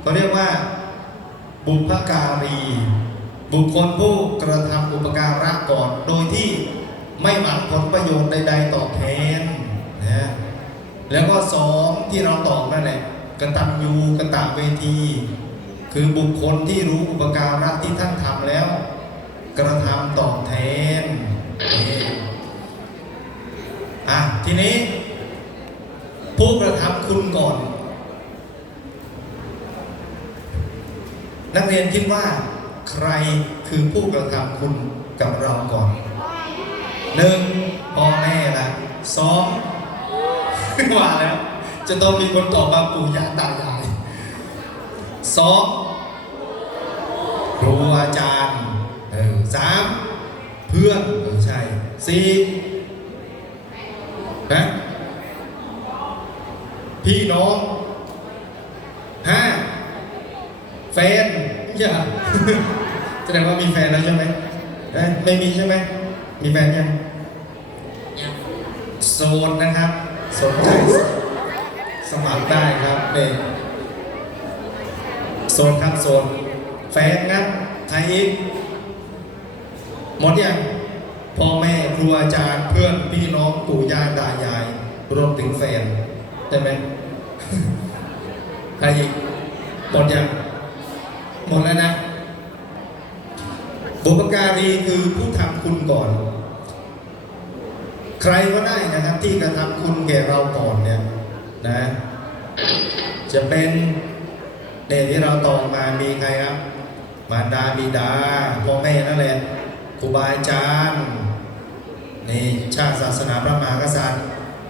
เขาเรียกว่า บุพการี บุคคลผู้กระทำอุปการะก่อน โดยที่ไม่หวังผลประโยชน์ใด ๆตอบแทนนะแล้วก็สองที่เราตอบนั่นแหละกตัญญูกตเวที คือบุคคลที่รู้อุปการะที่ท่านทำแล้ว กระทำตอบแทนอะทีนี้ ผู้กระทำคุณก่อน นักเรียนคิดว่าใครคือผู้กระทำคุณกับเราก่อนหนึ่งพ่อแม่ละสองว่าแล้ว จะต้องมีคนตอบมาปู่ย่าตายายสองครูอาจารย์สามเพื่อนใช่สี่นะพี่น้องห้า แฟนอย่าแสดงว่ามีแฟนแล้วใช่ไหมเอ้ยไม่มีใช่ไหม มีแฟนยังโสดนะครับสนใจสมัครได้ครับเนี่ยโสดครับโสดแฟนครับใครอีกหมดยังพ่อแม่ครูอาจารย์เพื่อนพี่น้องปู่ย่าตายาย รวมถึงแฟนใช่ไหม ใครอีกหมดยัง หมดแล้วนะบุพการีคือผู้ทำคุณก่อน ใครก็ได้นะครับ ที่กระทำคุณแก่เราก่อนเนี่ยนะ จะเป็นเนี่ยที่เราตอมามีใครครับ มารดาบิดาพ่อแม่นั่นแหละครูบาอาจารย์นี่ชาติศาสนาพระมหากษัตริย์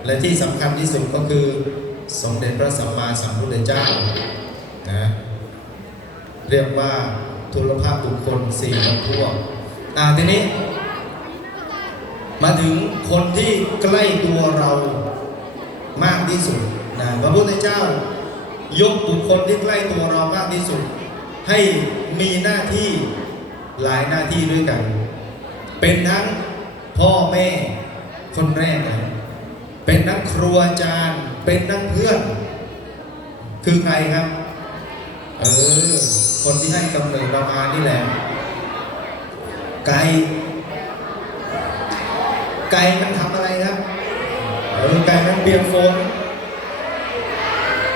และที่สำคัญที่สุดก็คือ สมเด็จพระสัมมาสัมพุทธเจ้านะ เรียกว่าทุลภาพบุคคลสี่จำพวกอ่าทีนี้ มาถึงคนที่ใกล้ตัวเรามากที่สุดนะพระพุทธเจ้ายกบุคคลที่ใกล้ตัวเรามากที่สุด ให้มีหน้าที่หลายหน้าที่ด้วยกัน เป็นทั้งพ่อแม่คนแรกนะเป็นนักครูอาจารย์ เป็นนักเพื่อน คือใครครับ เออ คนที่ให้กำเนิดเรามานี่แหละ ไก่ไก่มันทำอะไรครับเออไก่มันเปียกฝน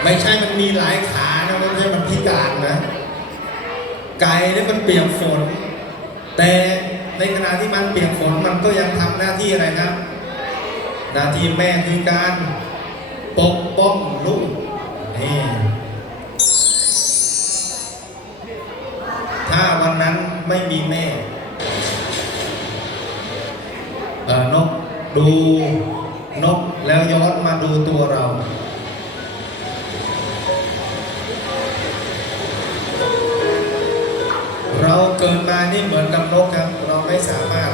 ไม่ใช่มันมีหลายขานะไม่ใช่มันพิการนะไก่เนี่ยมันเปียกฝน แต่ในขณะที่มันเปียกฝนมันก็ยังทำหน้าที่อะไรครับ หน้าที่แม่คือการปกป้องลูกนี่ ไม่มีแม่นกดูนกแล้วย้อนมาดูตัวเรา เราเกิดมานี่เหมือนกับนกครับ เราไม่สามารถ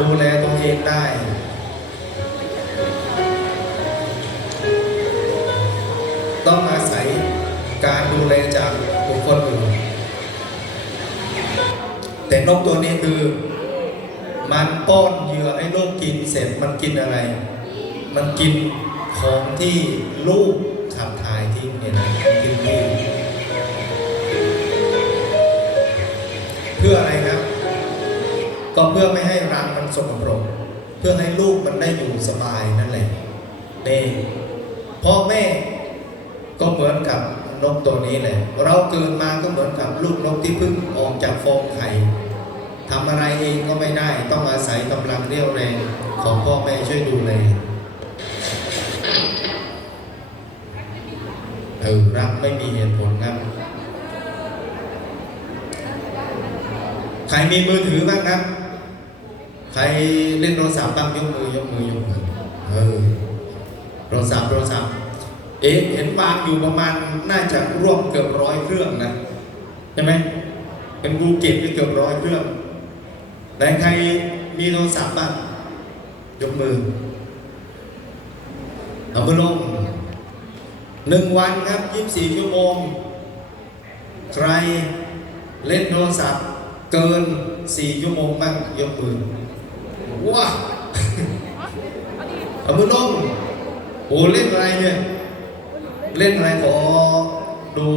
ดูแลตัวเองได้ต้องอาศัยการดูแล แต่นกตัวนี้คือ มันป้อนเหยื่อให้ลูกกินเสร็จมันกินอะไร มันกินของที่ลูกขับถ่ายทิ้งเนี่ยนะกินลูกเพื่ออะไรครับ ก็เพื่อไม่ให้รังมันสกปรก เพื่อให้ลูกมันได้อยู่สบายนั่นแหละนี่พ่อแม่ก็เหมือนกับ นกตัวนี้แหละ เราเกิดมาก็เหมือนกับลูกนกที่เพิ่งออกจากฟองไข่ทำอะไรเองก็ไม่ได้ต้องอาศัยกำลังเรี่ยวแรงของพ่อแม่ช่วยดูแลเออรักไม่มีเหตุผลครับ ใครมีมือถือบ้างครับ ใครเล่นโทรศัพท์บ้างยกมือยกมือยกมือเออโทรศัพท์โทรศัพท์ เอ๊ะเห็นวางอยู่ประมาณน่าจะร่วมเกือบร้อยเครื่องนะใช่ไหมเป็นกูเก็บไปเกือบร้อยเครื่องแต่ใครมีโทรศัพท์บ้างยกมือเอามือลงหนึ่งวันครับยี่สิบสี่ชั่วโมง ใครเล่นโทรศัพท์เกินสี่ชั่วโมงบ้างยกมือว้าเอามือลงโอ้เล่นอะไรเนี่ย เล่นอะไรขอดู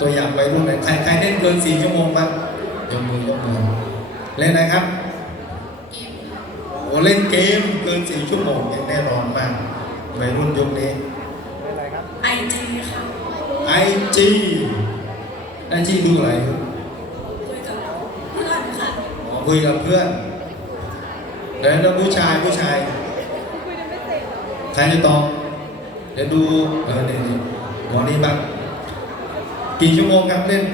ตัวอย่างไปรุ่นไหนใครใครเล่นเกินสี่ชั่วโมงบ้างยกมือยกมือเล่นอะไรครับโอ้เล่นเกมเกินสี่ชั่วโมงเนี่ยแน่นอนมากวัยรุ่นยุคนี้ไอจีค่ะไอจีไอจีดูอะไรคุยกับเพื่อนค่ะอ๋อคุยกับเพื่อนแล้วแล้วผู้ชายผู้ชายใครจะตอบ เดี๋ยวดูเออนี่นี่หมอนี่บ้างกี่ชั่วโมงครับเล่น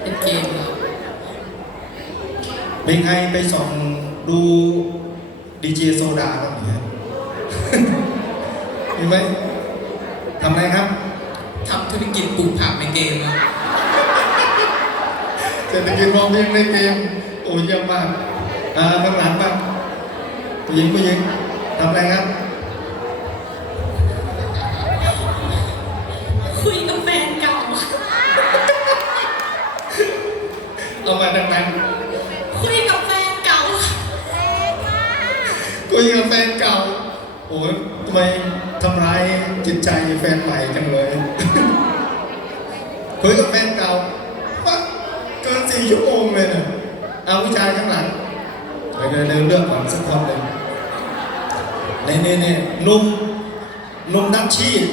เป็นเกมเป็นใครไปส่องดูดีเจโซดาครับเนี่ยมีไหมทำอะไรครับทำธุรกิจปลูกผักในเกมครับเศรษฐกิจพอเพียงในเกมโอ้ยเยี่ยมมากอ่าข้างหลังบ้างผู้หญิงผู้หญิงทำอะไรครับ คุยกับแฟนเก่า เอามาดัง คุยกับแฟนเก่า ๆ คุยกับแฟนเก่าโอ้ยทำไมทำร้ายจิตใจแฟนใหม่จังเลยคุยกับแฟนเก่าปั๊บเกินสี่ชั่วโมงเลยนะเอาผู้ชายข้างหลังไปเดินเดินเลือกก่อนสักคนหนึ่งนี่นี่นี่หนุ่มหนุ่มนักชีพ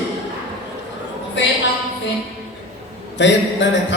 เฟซเราเฟซเฟซนั่นแหละท